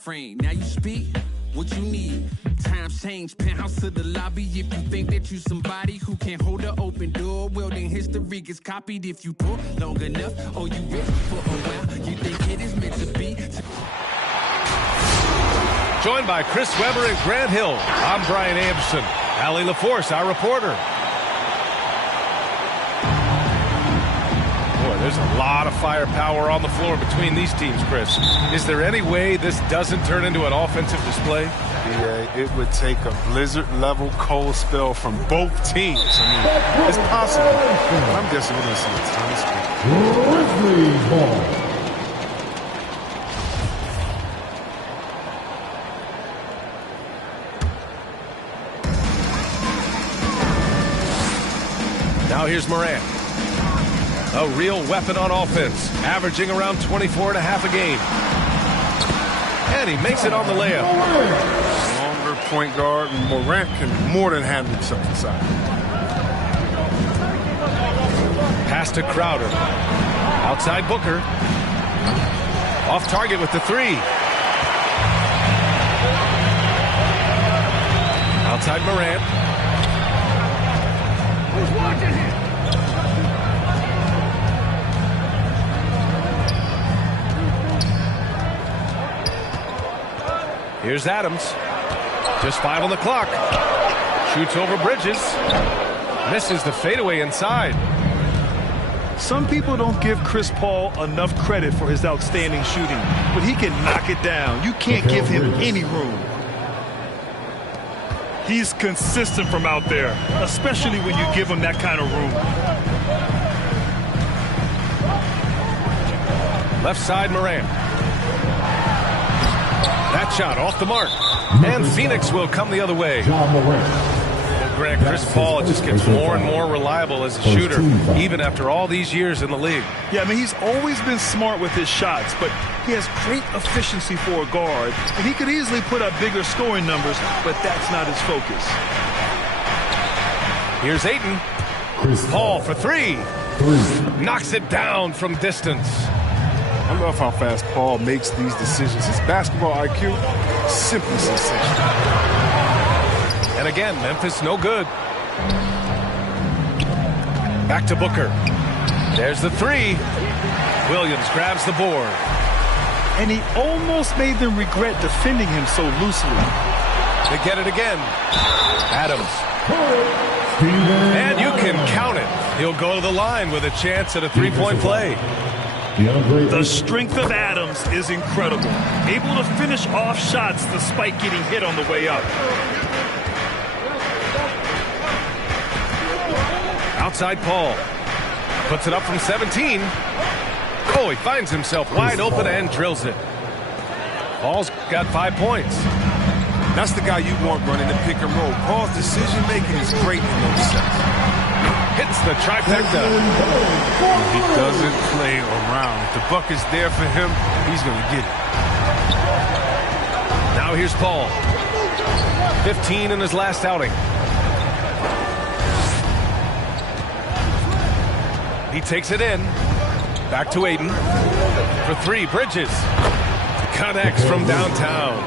frame. Now you speak what you need. Times change, penthouse to the lobby. If you think that you somebody who can't hold an open door, well then history gets copied. If you pull long enough or you rich for a while, you think it is meant to be. Joined by Chris Webber and Grant Hill, I'm Brian Anderson. Allie LaForce, our reporter. Boy, there's a lot of firepower on the floor between these teams, Chris. Is there any way this doesn't turn into an offensive display? Yeah, it would take a blizzard-level cold spell from both teams. I mean, it's possible. I'm guessing we're going to see a ton of speed. Now here's Morant. A real weapon on offense, averaging around 24 and a half a game. And he makes it on the layup. Longer point guard, Morant can more than handle himself inside. Pass to Crowder. Outside Booker. Off target with the three. Outside Morant. Who's watching him? Here's Adams. Just 5 on the clock. Shoots over Bridges. Misses the fadeaway inside. Some people don't give Chris Paul enough credit for his outstanding shooting, but he can knock it down. You can't give him any room. He's consistent from out there, especially when you give him that kind of room. Left side, Morant. That shot off the mark. And Phoenix will come the other way. Grant, Chris Paul just gets more and more reliable as a shooter, even after all these years in the league. Yeah, I mean, he's always been smart with his shots, but he has great efficiency for a guard, and he could easily put up bigger scoring numbers, but that's not his focus. Here's Ayton. Paul for three. Knocks it down from distance. I love how fast Paul makes these decisions. His basketball IQ, simply sensational. And again, Memphis no good. Back to Booker. There's the three. Williams grabs the board. And he almost made them regret defending him so loosely. They get it again. Adams. And you can count it. He'll go to the line with a chance at a three-point play. The strength of Adams is incredible. Able to finish off shots despite getting hit on the way up. Outside Paul. Puts it up from 17. Oh, he finds himself wide open and drills it. Paul's got 5 points. That's the guy you want running the pick and roll. Paul's decision-making is great in those sets. Hits the trifecta. He doesn't play around. If the buck is there for him, he's going to get it. Now here's Paul. 15 in his last outing. He takes it in. Back to Ayton. For three, Bridges. Connects from downtown.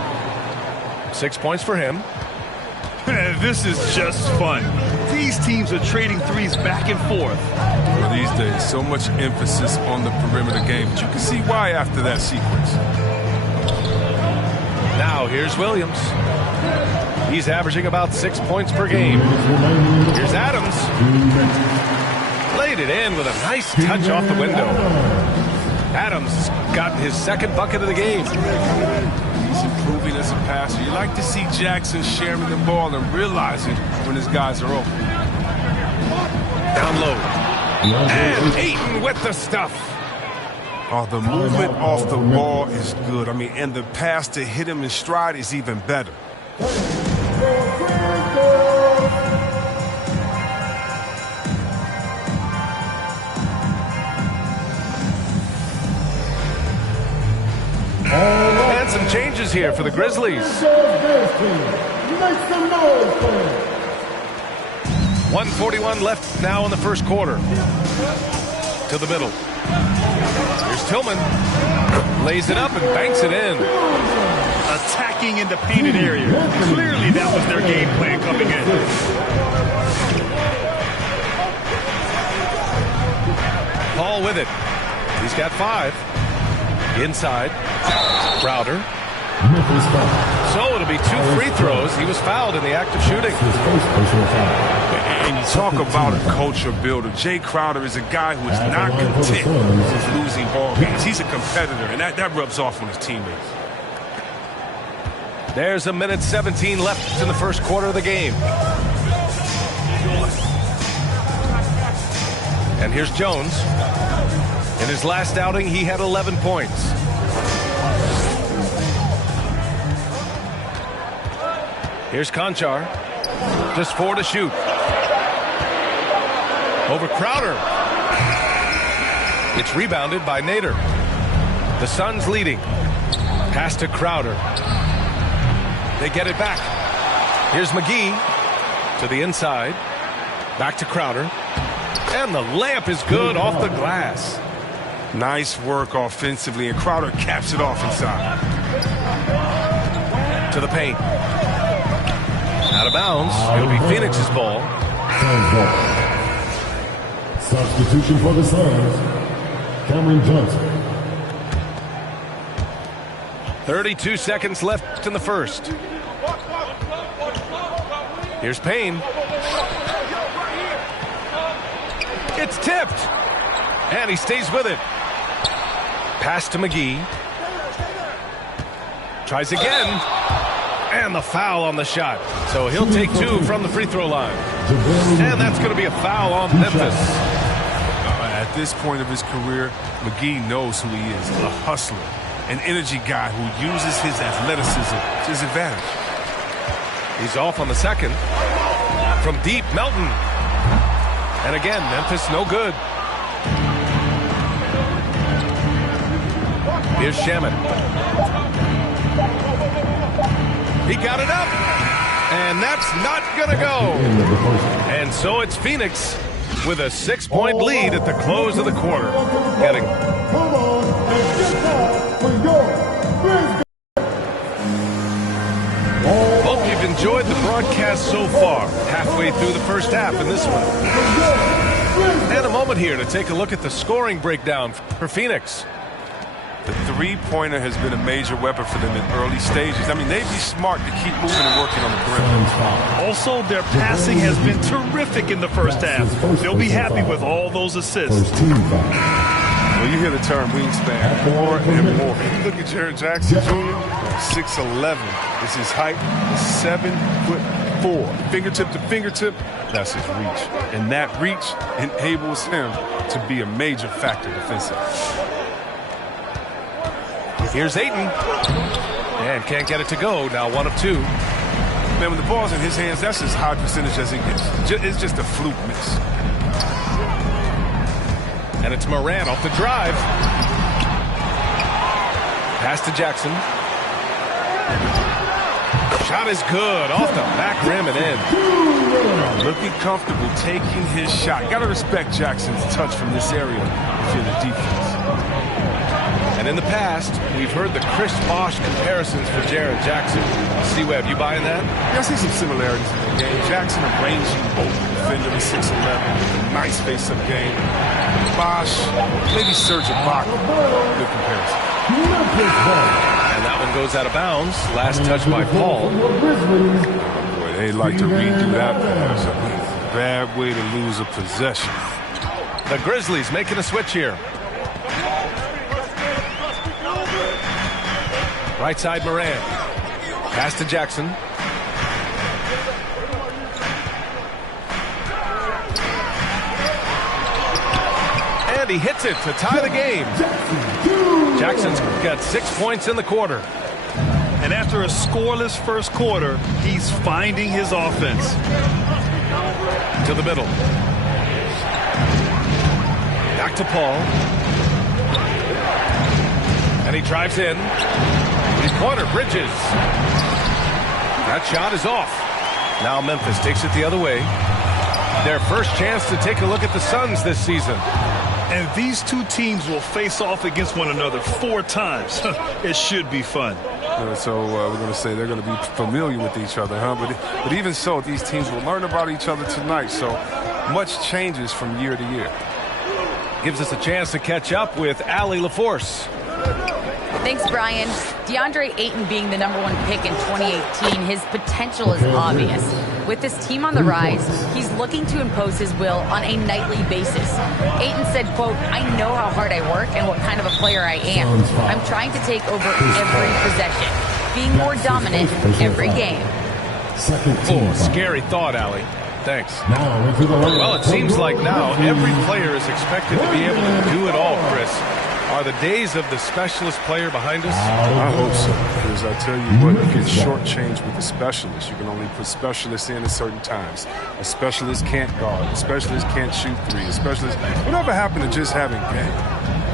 6 points for him. This is just fun. These teams are trading threes back and forth. Well, these days, so much emphasis on the perimeter game, but you can see why after that sequence. Now here's Williams. He's averaging about 6 points per game. Here's Adams. Laid it in with a nice touch off the window. Adams got his second bucket of the game. He's improving as a passer. You like to see Jackson sharing the ball and realizing when his guys are open. Down low. And Ayton with the stuff. Oh, the movement off the ball is good. I mean, and the pass to hit him in stride is even better. And some changes here for the Grizzlies. 1:41 left now in the first quarter. To the middle. Here's Tillman. Lays it up and banks it in. attacking in the painted area. Clearly, that was their game plan coming in. Paul with it. He's got 5. Inside. Crowder. So it'll be 2 free throws. He was fouled in the act of shooting. And you talk about a culture builder. Jay Crowder is a guy who is not content with losing ball games. He's a competitor, and that rubs off on his teammates. There's a minute 17 left in the first quarter of the game. And here's Jones. In his last outing, he had 11 points. Here's Conchar. Just 4 to shoot. Over Crowder. It's rebounded by Nader. The Suns leading. Pass to Crowder. They get it back. Here's McGee to the inside. Back to Crowder. And the layup is good off the glass. Nice work offensively, and Crowder caps it off inside. To the paint. Out of bounds. It'll be Phoenix's ball. Substitution for the Suns, Cameron Johnson. 32 seconds left in the first. Here's Payne. It's tipped. And he stays with it. Pass to McGee. Tries again. And the foul on the shot. So he'll take 2 from the free throw line. And that's going to be a foul on Memphis. At this point of his career, McGee knows who he is. A hustler. An energy guy who uses his athleticism to his advantage. He's off on the second. From deep, Melton. And again, Memphis no good. Here's Shaman. He got it up. And that's not going to go. And so it's Phoenix with a 6-point lead at the close of the quarter. Getting. Hope you've enjoyed the broadcast so far. Halfway through the first half in this one. And a moment here to take a look at the scoring breakdown for Phoenix. The three-pointer has been a major weapon for them in early stages. I mean, they'd be smart to keep moving and working on the perimeter. Also, their passing has been terrific in the first half. They'll be happy with all those assists. Well, you hear the term wingspan more and more. You look at Jaren Jackson Jr., 6'11". Is his height, 7'4". Fingertip to fingertip, that's his reach. And that reach enables him to be a major factor defensively. Here's Ayton. And can't get it to go. Now 1 of 2. Man, when the ball's in his hands, that's as high percentage as he gets. It's just a fluke miss. And it's Moran off the drive. Pass to Jackson. Shot is good. Off the back rim and in. Looking comfortable taking his shot. Got to respect Jackson's touch from this area if you're the defense. And in the past, we've heard the Chris Bosh comparisons for Jaren Jackson. C-Web, you buying that? Yeah, I see some similarities in the game. Jackson, a rangy defender at 6'11", nice face-up game. Bosh, maybe Serge Ibaka. Good comparison. And that one goes out of bounds. Last touch by Paul. Boy, they like to redo that pass. Bad way to lose a possession. The Grizzlies making a switch here. Right side Moran. Pass to Jackson. And he hits it to tie the game. Jackson's got 6 points in the quarter. And after a scoreless first quarter, he's finding his offense. To the middle. Back to Paul. And he drives in. He's corner, Bridges. That shot is off. Now Memphis takes it the other way. Their first chance to take a look at the Suns this season. And these two teams will face off against one another 4 times. It should be fun. So we're going to say they're going to be familiar with each other, huh? But even so, these teams will learn about each other tonight. So much changes from year to year. Gives us a chance to catch up with Allie LaForce. Thanks, Brian. DeAndre Ayton being the #1 pick in 2018, his potential is obvious. With this team on the rise, he's looking to impose his will on a nightly basis. Ayton said, quote, "I know how hard I work and what kind of a player I am. I'm trying to take over every possession, being more dominant every game." Oh, scary thought, Allie. Thanks. Well, it seems like now every player is expected to be able to do it all, Chris. Are the days of the specialist player behind us? I hope so, because I tell you what, you get shortchanged with the specialist. You can only put specialists in at certain times. A specialist can't guard. A specialist can't shoot three. A specialist, whatever happened to just having game?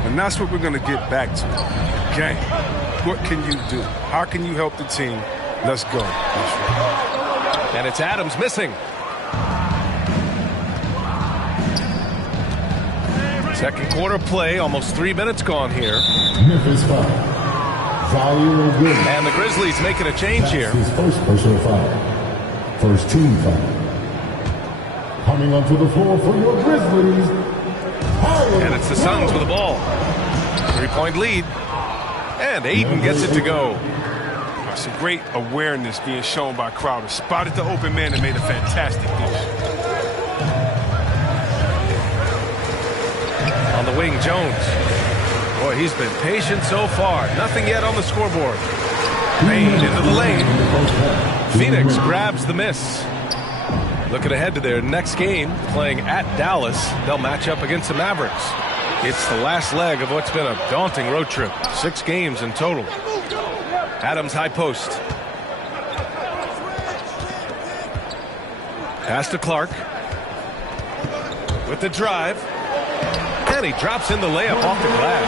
And that's what we're going to get back to. Game. What can you do? How can you help the team? Let's go. And it's Adams missing. Second quarter play, almost 3 minutes gone here. Memphis foul. And the Grizzlies making a change here. His first personal foul. First team foul. Coming onto the floor for your Grizzlies. And it's the Suns with the ball. 3-point lead. And Ayton gets it to go. Some great awareness being shown by Crowder. Spotted the open man and made a fantastic dish. On the wing, Jones. Boy, he's been patient so far. Nothing yet on the scoreboard. Payne into the lane. Phoenix grabs the miss. Looking ahead to their next game, playing at Dallas. They'll match up against the Mavericks. It's the last leg of what's been a daunting road trip. 6 games in total. Adams high post. Pass to Clark. With the drive. And he drops in the layup off the glass.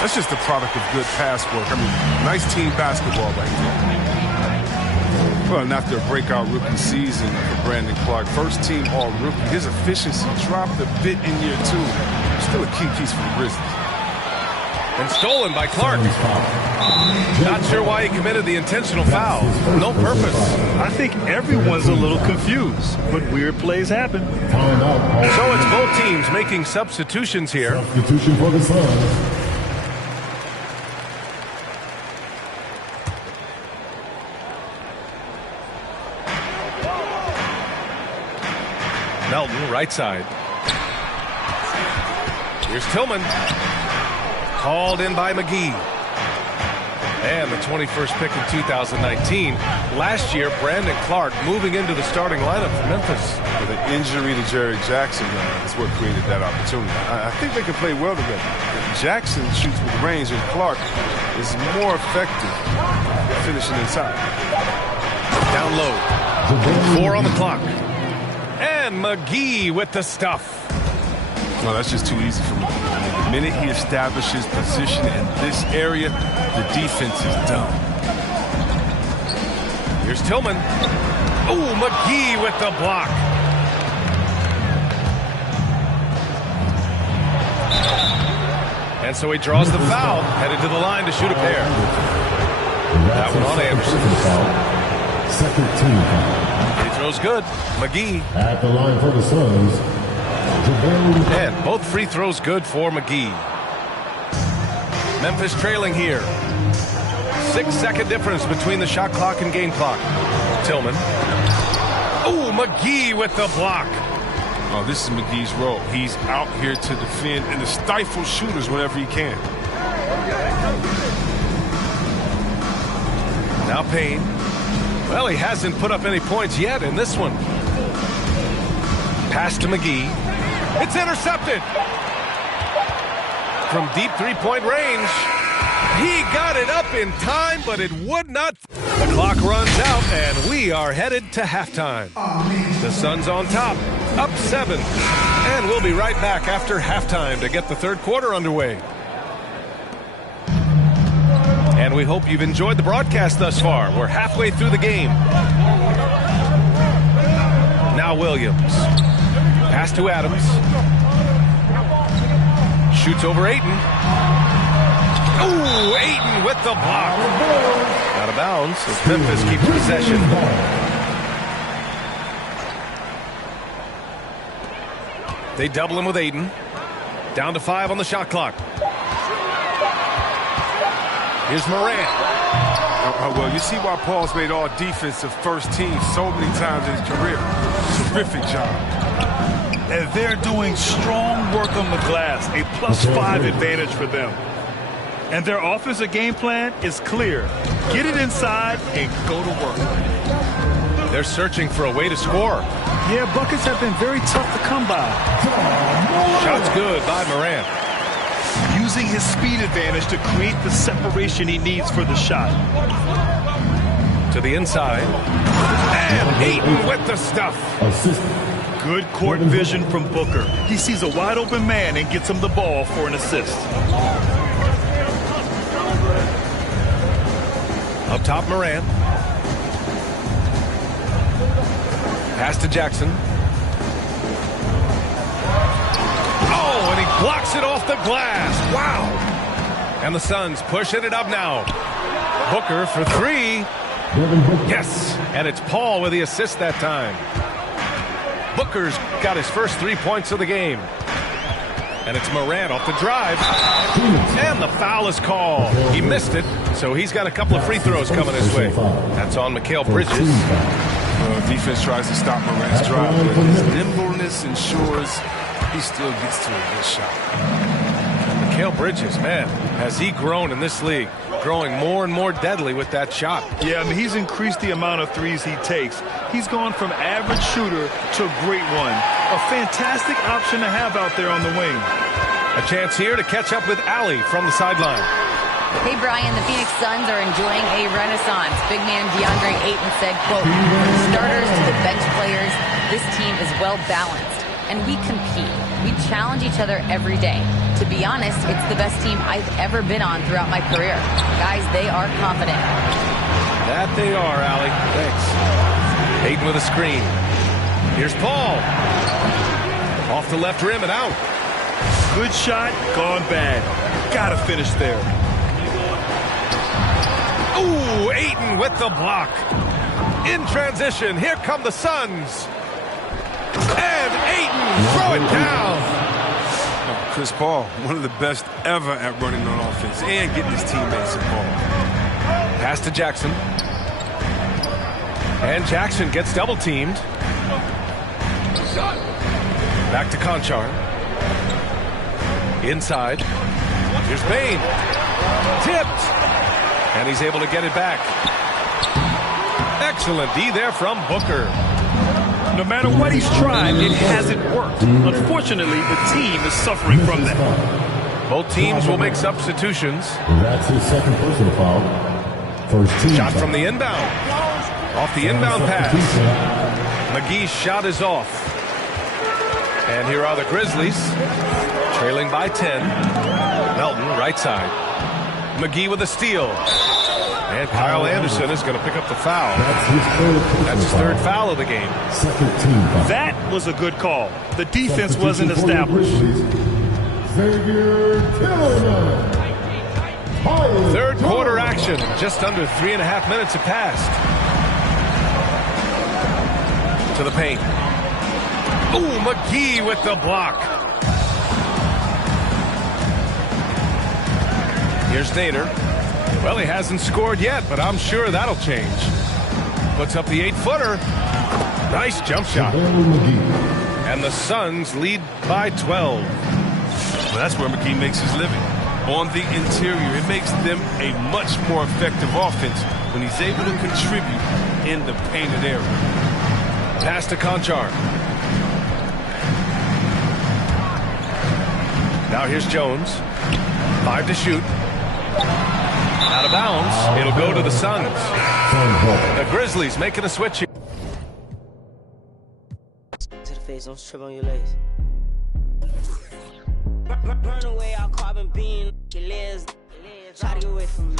That's just the product of good pass work. I mean, nice team basketball right there. Well, and after a breakout rookie season for Brandon Clark, first team all-rookie, his efficiency dropped a bit in year 2. Still a key piece for the Grizzlies. And stolen by Clark. Not sure why he committed the intentional foul. No purpose. I think everyone's a little confused, but weird plays happen. So it's both teams making substitutions here. Substitution for the Suns. Melton, right side. Here's Tillman. Called in by McGee. And the 21st pick in 2019. Last year, Brandon Clark moving into the starting lineup for Memphis. But the injury to Jerry Jackson is what created that opportunity. I think they can play well together. If Jackson shoots with range, and Clark is more effective finishing inside. Down low. 4 on the clock. And McGee with the stuff. No, that's just too easy for me. The minute he establishes position in this area, the defense is done. Here's Tillman. Oh, McGee with the block. And so he draws the foul, headed to the line to shoot a pair. That one on Anderson. Second team foul. He throws good. McGee. At the line for the Suns. And both free throws good for McGee. Memphis trailing here. 6-second difference between the shot clock and game clock. Tillman. Oh, McGee with the block. Oh, this is McGee's role. He's out here to defend and to stifle shooters whenever he can. Now Payne. Well, he hasn't put up any points yet in this one. Pass to McGee. It's intercepted. From deep three-point range. He got it up in time, but it would not. The clock runs out, and we are headed to halftime. The Suns on top, up 7. And we'll be right back after halftime to get the third quarter underway. And we hope you've enjoyed the broadcast thus far. We're halfway through the game. Now Williams. Pass to Adams. Shoots over Ayton. Ooh, Ayton with the block. Out of bounds as Memphis keeps possession. They double him with Ayton. Down to 5 on the shot clock. Here's Morant. Well, you see why Paul's made all defensive first team so many times in his career. Terrific job. And they're doing strong work on the glass, a +5 advantage for them. And their offensive game plan is clear. Get it inside and go to work. They're searching for a way to score. Yeah, buckets have been very tough to come by. Shot's good by Morant. Using his speed advantage to create the separation he needs for the shot. To the inside. And Ayton with the stuff. Good court vision from Booker. He sees a wide open man and gets him the ball for an assist. Up top, Morant. Pass to Jackson. Oh, and he blocks it off the glass. Wow. And the Suns pushing it up now. Booker for 3. Yes. And it's Paul with the assist that time. Booker's got his first 3 points of the game. And it's Morant off the drive. And the foul is called. He missed it, so he's got a couple of free throws coming his way. That's on Mikal Bridges. Defense tries to stop Morant's drive, but his nimbleness ensures he still gets to a good shot. Mikal Bridges, man, has he grown in this league? Growing more and more deadly with that shot. Yeah, I mean, he's increased the amount of threes he takes. He's gone from average shooter to a great one. A fantastic option to have out there on the wing. A chance here to catch up with Allie from the sideline. Hey, Brian, the Phoenix Suns are enjoying a renaissance. Big man DeAndre Ayton said, quote, "From starters to the bench players, this team is well-balanced, and we compete. We challenge each other every day. To be honest, it's the best team I've ever been on throughout my career. Guys, they are confident." That they are, Allie. Thanks. Ayton with a screen. Here's Paul. Off the left rim and out. Good shot, gone bad. Gotta finish there. Ooh, Ayton with the block. In transition, here come the Suns. And Ayton, throw it down. Chris Paul, one of the best ever at running on offense and getting his teammates involved. Pass to Jackson. And Jackson gets double teamed. Back to Conchar. Inside. Here's Bain. Tipped. And he's able to get it back. Excellent D there from Booker. No matter what he's tried, it hasn't worked. Unfortunately, the team is suffering from that. Both teams will make substitutions. That's his second personal foul. First team Shot foul. from the inbound. Off the inbound pass. McGee's shot is off. And here are the Grizzlies, trailing by 10. Melton, right side. McGee with a steal. And Kyle Anderson is going to pick up the foul. That's his third foul of the game. Second team foul. That was a good call. The defense wasn't established. Third quarter action. Just under 3.5 minutes have passed. To the paint. Ooh, McGee with the block. Here's Nader. Well, he hasn't scored yet, but I'm sure that'll change. Puts up the 8-footer. Nice jump shot. And the Suns lead by 12. Well, that's where McGee makes his living. On the interior, it makes them a much more effective offense when he's able to contribute in the painted area. Pass to Conchar. Now here's Jones. 5 to shoot. Out of bounds. It'll go to the Suns. The Grizzlies making a switch here. To the face, don't trip on your legs. Burn away our carbon beam. Your legs. Try to get away from me.